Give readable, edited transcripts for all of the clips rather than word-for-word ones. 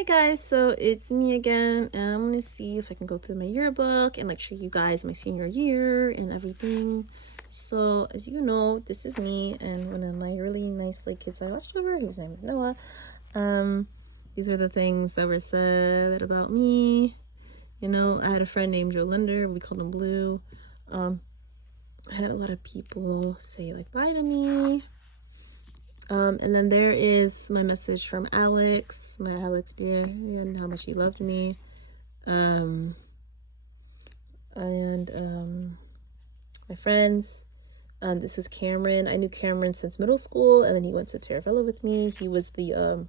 Hi guys, so it's me again, and I'm gonna see if I can go through my yearbook and like show you guys my senior year and everything. So as you know, this is me and one of my really nice like kids I watched over, whose name is Noah. These are the things that were said about me. You know, I had a friend named Joe Linder, we called him Blue. I had a lot of people say like bye to me. And then there is my message from Alex, my Alex dear, and how much he loved me. My friends. This was Cameron. I knew Cameron since middle school, and then he went to Taravella with me. He was the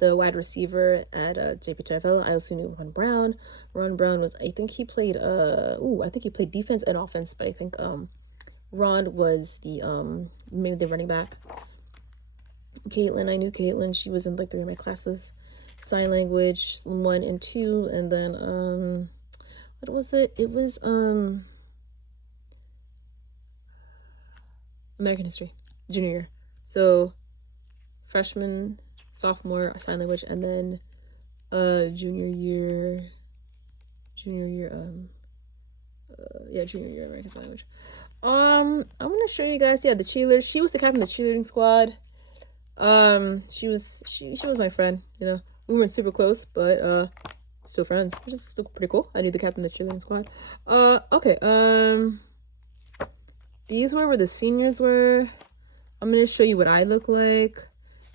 wide receiver at J.P.Taravella. I also knew Ron Brown. Ron Brown was, I think he played I think he played defense and offense, but I think Ron was the maybe the running back. Caitlin, I knew Caitlin. She was in like 3 of my classes. Sign language 1 and 2, and then what was it? It was American history, junior year. So freshman, sophomore, sign language, and then junior year junior year American Sign Language. I'm gonna show you guys, the cheerleader. She was the captain of the cheerleading squad. She was my friend, you know. We weren't super close, but still friends, which is still pretty cool. I knew the captain of the cheerleading squad. Okay, these were where the seniors were. I'm gonna show you what I look like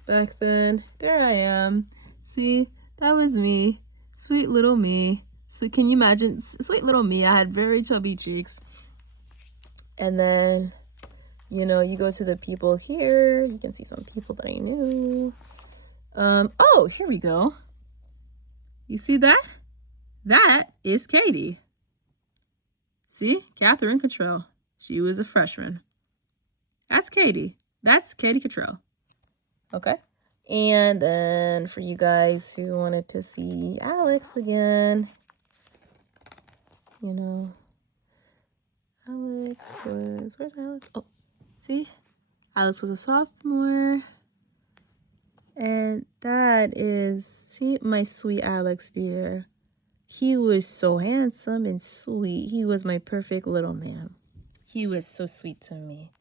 back then. There I am. See, that was me. Sweet little me. So can you imagine, sweet little me? I had very chubby cheeks. And then, you know, you go to the people here. You can see some people that I knew. Oh, here we go. You see that? That is Katie. See? Katie Cottrell. She was a freshman. That's Katie. That's Katie Cottrell. Okay. And then for you guys who wanted to see Alex again, you know, Alex was, where's Alex? Oh, see? Alex was a sophomore. And that is, see, my sweet Alex dear. He was so handsome and sweet. He was my perfect little man. He was so sweet to me.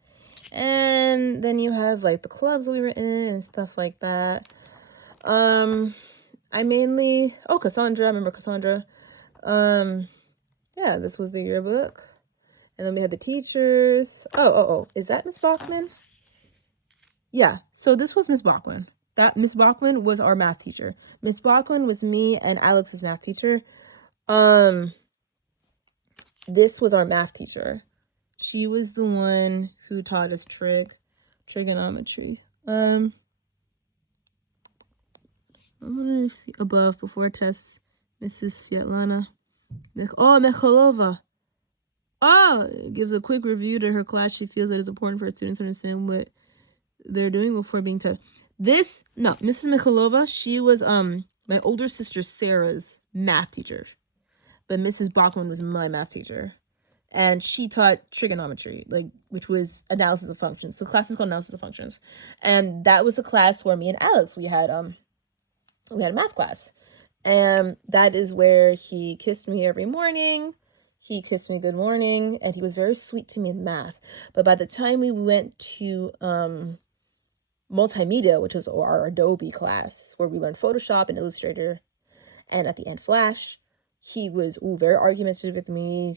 And then you have like the clubs we were in and stuff like that. I mainly, Cassandra, I remember Cassandra. Yeah, this was the yearbook. And then we had the teachers. Is that Miss Bachman? Yeah, so this was Miss Bachman. That Miss Bachman was our math teacher. Miss Bachman was me and Alex's math teacher. This was our math teacher. She was the one who taught us trigonometry. I'm gonna see above before tests, Mrs. Svetlana. Mekhalova. Gives a quick review to her class. She feels that it's important for her students to understand what they're doing before being tested. Mrs. Mikhailova, she was my older sister Sarah's math teacher, but Mrs. Bachman was my math teacher, and she taught trigonometry, which was analysis of functions. So the class was called analysis of functions, and that was the class where me and Alex we had a math class, and that is where he kissed me every morning. He kissed me good morning, and he was very sweet to me in math. But by the time we went to multimedia, which was our Adobe class, where we learned Photoshop and Illustrator, and at the end Flash, he was very argumentative with me.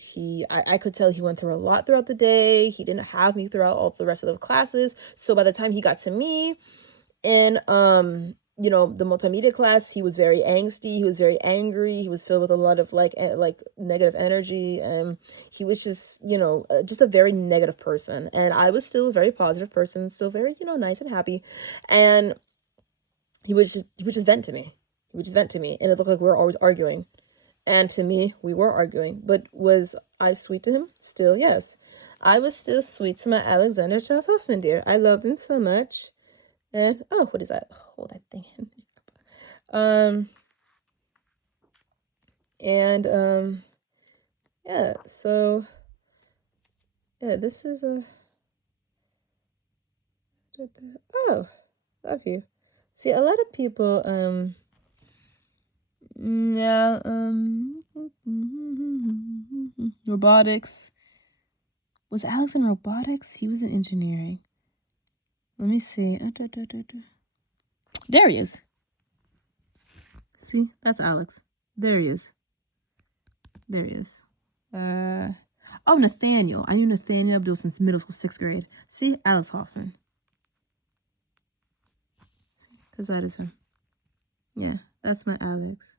I could tell he went through a lot throughout the day. He didn't have me throughout all the rest of the classes. So by the time he got to me in the multimedia class, he was very angsty. He was very angry. He was filled with a lot of like negative energy, and he was just just a very negative person. And I was still a very positive person, still very nice and happy. And he would just vent to me. He would just vent to me, and it looked like we were always arguing. And to me, we were arguing. But was I sweet to him? Still, yes. I was still sweet to my Alexander Charles Hoffman Dear. I loved him so much. And what is that? Hold that thing in. Yeah, so this is love you. See, a lot of people Yeah, robotics. Was Alex in robotics? He was in engineering. Let me see. There he is. See, that's Alex. There he is. There he is. Oh, Nathaniel. I knew Nathaniel Abdul since middle school, 6th grade. See, Alex Hoffman. Because that is him. Yeah, that's my Alex.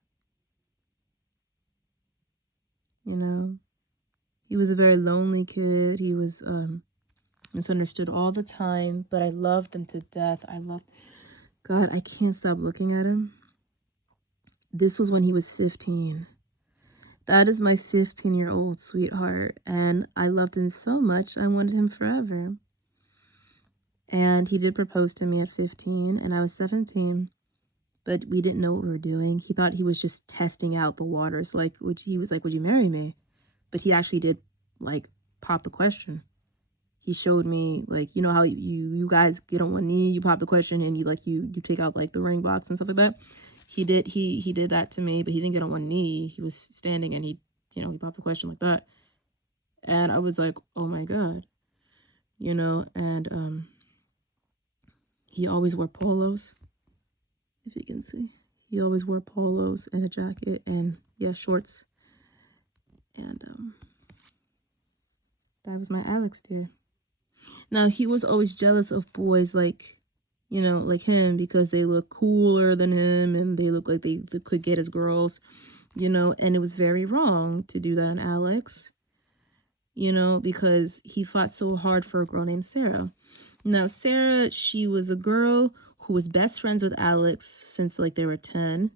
You know, he was a very lonely kid. He was misunderstood all the time, but I loved him to death. God, I can't stop looking at him. This was when he was 15. That is my 15-year-old sweetheart, and I loved him so much, I wanted him forever. And he did propose to me at 15, and I was 17, but we didn't know what we were doing. He thought he was just testing out the waters, like, he was like, would you marry me? But he actually did, like, pop the question. He showed me, like, you know how you guys get on one knee, you pop the question, and you take out, like, the ring box and stuff like that. He did that to me, but he didn't get on one knee. He was standing, and he popped the question like that. And I was like, oh my God, and he always wore polos, if you can see. He always wore polos and a jacket and, yeah, shorts. And that was my Alex dear. Now, he was always jealous of boys like him, because they look cooler than him and they look like they could get his girls, and it was very wrong to do that on Alex, because he fought so hard for a girl named Sarah. Now, Sarah, she was a girl who was best friends with Alex since, like, they were 10.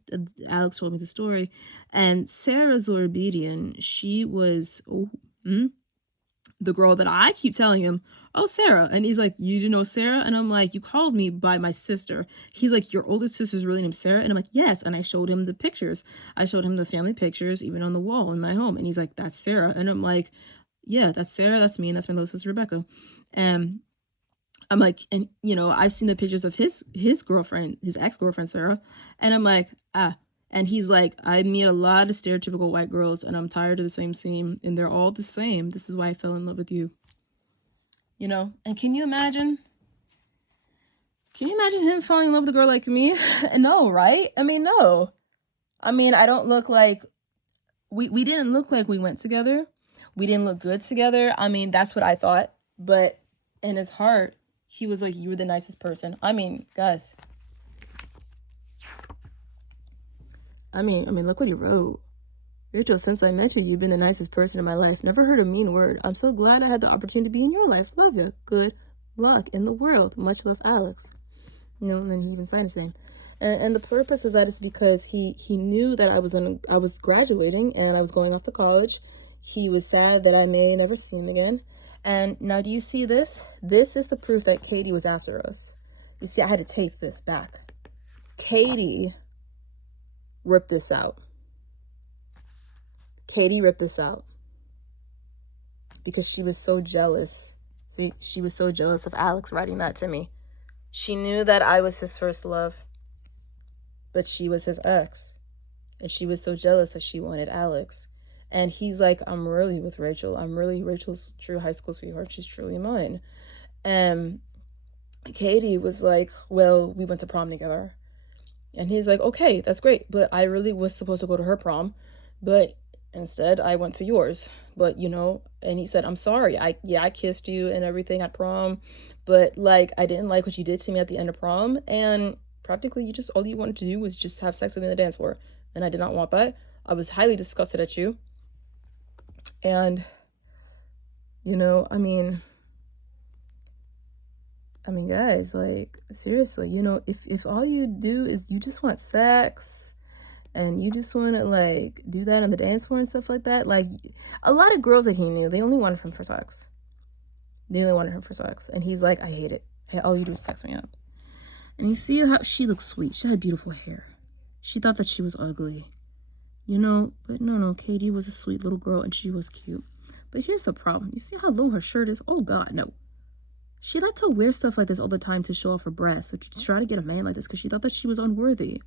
Alex told me the story. And Sarah Zorbedian, she was the girl that I keep telling him, oh, Sarah. And he's like, you do know Sarah? And I'm like, you called me by my sister. He's like, your oldest sister's really named Sarah? And I'm like, yes. And I showed him the pictures. I showed him the family pictures, even on the wall in my home. And he's like, that's Sarah. And I'm like, yeah, that's Sarah. That's me. And that's my little sister, Rebecca. And I'm like, and, I've seen the pictures of his girlfriend, his ex-girlfriend, Sarah. And I'm like, And he's like, I meet a lot of stereotypical white girls, and I'm tired of the same scene, and they're all the same. This is why I fell in love with you. And can you imagine him falling in love with a girl like me? No, right? I mean, no. I mean, I don't look like, we didn't look like we went together. We didn't look good together. I mean, that's what I thought. But in his heart, he was like, you were the nicest person. I mean, guys. I mean, look what he wrote. Rachel, since I met you, you've been the nicest person in my life. Never heard a mean word. I'm so glad I had the opportunity to be in your life. Love you. Good luck in the world. Much love, Alex. And then he even signed his name. And the purpose of that is because he knew that I was graduating and I was going off to college. He was sad that I may never see him again. And now, do you see this? This is the proof that Katie was after us. You see, I had to tape this back. Katie ripped this out. Katie ripped this out because she was so jealous. See, she was so jealous of Alex writing that to me. She knew that I was his first love, but she was his ex. And she was so jealous that she wanted Alex. And he's like, I'm really with Rachel. I'm really Rachel's true high school sweetheart. She's truly mine. And Katie was like, well, we went to prom together. And he's like, okay, that's great. But I really was supposed to go to her prom. But instead, I went to yours. But, and he said, I'm sorry. I kissed you and everything at prom. But, like, I didn't like what you did to me at the end of prom. And practically, all you wanted to do was just have sex with me on the dance floor. And I did not want that. I was highly disgusted at you. And, I mean, guys, like, seriously, if all you do is you just want sex and you just want to, like, do that on the dance floor and stuff like that, like, a lot of girls that he knew, they only wanted him for sex. And he's like, I hate it. Hey, all you do is sex me up. And you see how she looks sweet. She had beautiful hair. She thought that she was ugly. But no, Katie was a sweet little girl and she was cute. But here's the problem. You see how low her shirt is? Oh, God, no. She liked to wear stuff like this all the time to show off her breasts, or to try to get a man like this because she thought that she was unworthy.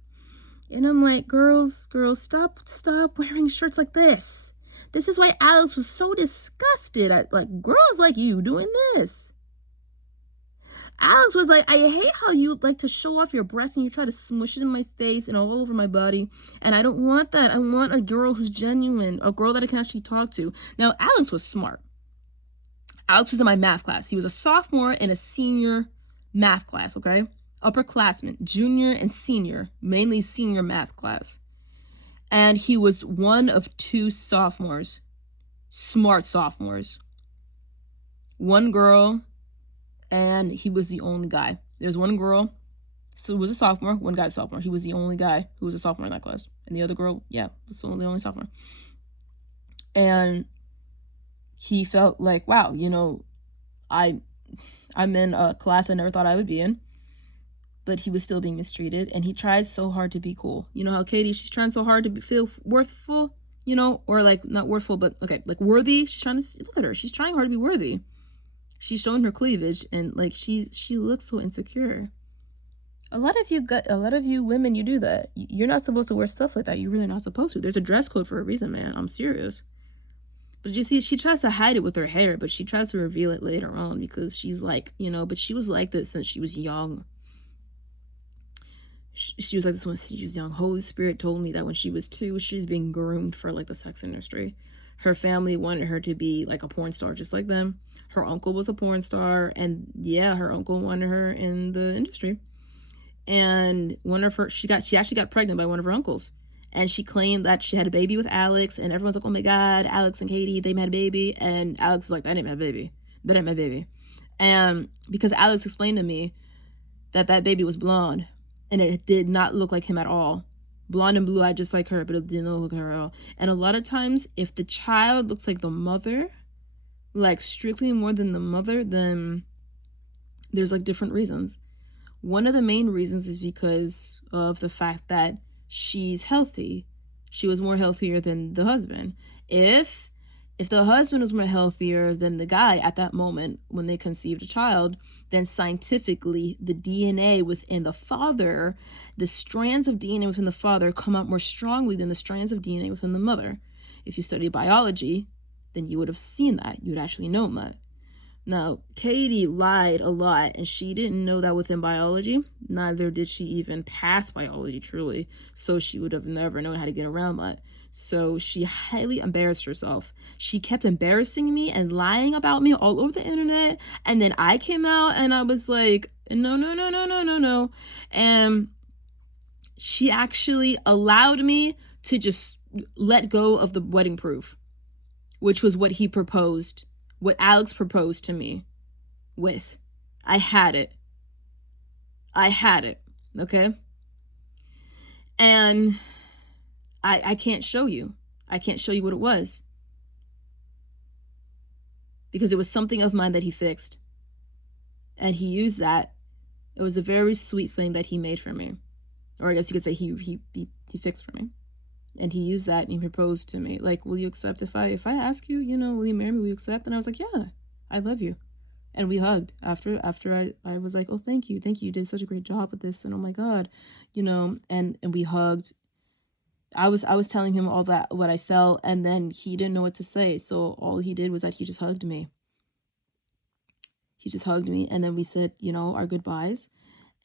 And I'm like, girls, stop wearing shirts like this. This is why Alex was so disgusted at like girls like you doing this. Alex was like, I hate how you like to show off your breasts and you try to smush it in my face and all over my body. And I don't want that. I want a girl who's genuine, a girl that I can actually talk to. Now, Alex was smart. Alex was in my math class. He was a sophomore in a senior math class, okay? Upperclassmen, junior and senior, mainly senior math class. And he was one of two sophomores, smart sophomores. One girl, and he was the only guy. There's one girl, so it was a sophomore, one guy sophomore. He was the only guy who was a sophomore in that class. And the other girl, yeah, was the only sophomore. And he felt like, wow, you know, I'm in a class I never thought I would be in. But he was still being mistreated, and he tries so hard to be cool. You know how Katie, she's trying so hard to feel worthful, you know, or like not worthful, but okay, like worthy. She's trying to look at her. She's trying hard to be worthy. She's showing her cleavage, and like she looks so insecure. A lot of you women, you do that. You're not supposed to wear stuff like that. You're really not supposed to. There's a dress code for a reason, man. I'm serious. But you see, she tries to hide it with her hair, but she tries to reveal it later on because she's like, you know, but she was like this since she was young. She was like this when she was young. Holy Spirit told me that when she was 2, she was being groomed for like the sex industry. Her family wanted her to be like a porn star just like them. Her uncle was a porn star, and yeah, her uncle wanted her in the industry. And one of her, she actually got pregnant by one of her uncles, and she claimed that she had a baby with Alex, and everyone's like, oh my God, Alex and Katie, they had a baby. And Alex is like, that ain't my baby. That ain't my baby. And because Alex explained to me that baby was blonde, and it did not look like him at all. Blonde and blue-eyed just like her, but it didn't look like her at all. And a lot of times, if the child looks like the mother, like strictly more than the mother, then there's like different reasons. One of the main reasons is because of the fact that she's healthy. She was more healthier than the husband. If the husband was more healthier than the guy at that moment when they conceived a child, then scientifically the DNA within the father, the strands of DNA within the father come out more strongly than the strands of DNA within the mother. If you study biology, then you would have seen that. You would actually know that. Now, Katie lied a lot, and she didn't know that within biology. Neither did she even pass biology, truly. So she would have never known how to get around that. So she highly embarrassed herself. She kept embarrassing me and lying about me all over the internet. And then I came out and I was like, no. And she actually allowed me to just let go of the wedding proof, which was what he proposed, what Alex proposed to me with. I had it, okay? And I can't show you. I can't show you what it was. Because it was something of mine that he fixed. And he used that. It was a very sweet thing that he made for me. Or I guess you could say he fixed for me. And he used that and he proposed to me. Like, will you accept if I ask you, you know, will you marry me? Will you accept? And I was like, yeah, I love you. And we hugged after I was like, oh, thank you. You did such a great job with this. And oh my God, you know, and we hugged. I was telling him all that, what I felt, and then he didn't know what to say. So all he did was that he just hugged me. And then we said, you know, our goodbyes,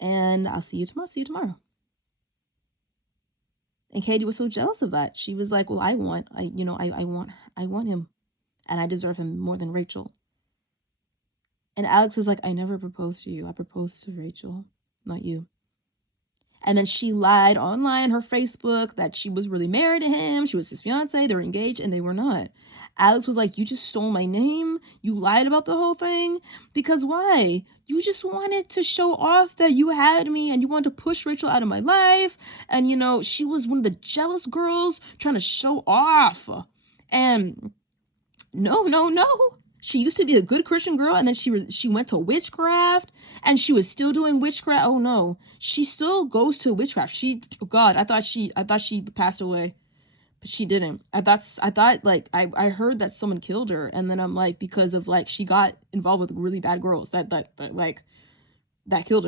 and I'll see you tomorrow. And Katie was so jealous of that. She was like, well, I want him, and I deserve him more than Rachel. And Alex is like, I never proposed to you. I proposed to Rachel, not you. And then she lied online, her Facebook, that she was really married to him. She was his fiance. They were engaged, and they were not. Alex was like, you just stole my name. You lied about the whole thing. Because why? You just wanted to show off that you had me, and you wanted to push Rachel out of my life. And, you know, she was one of the jealous girls trying to show off. And no. She used to be a good Christian girl, and then she went to witchcraft, and she was still doing witchcraft. Oh no, she still goes to witchcraft. God, I thought she passed away, but she didn't. I thought like I heard that someone killed her, and then I'm like, because of like she got involved with really bad girls that killed her.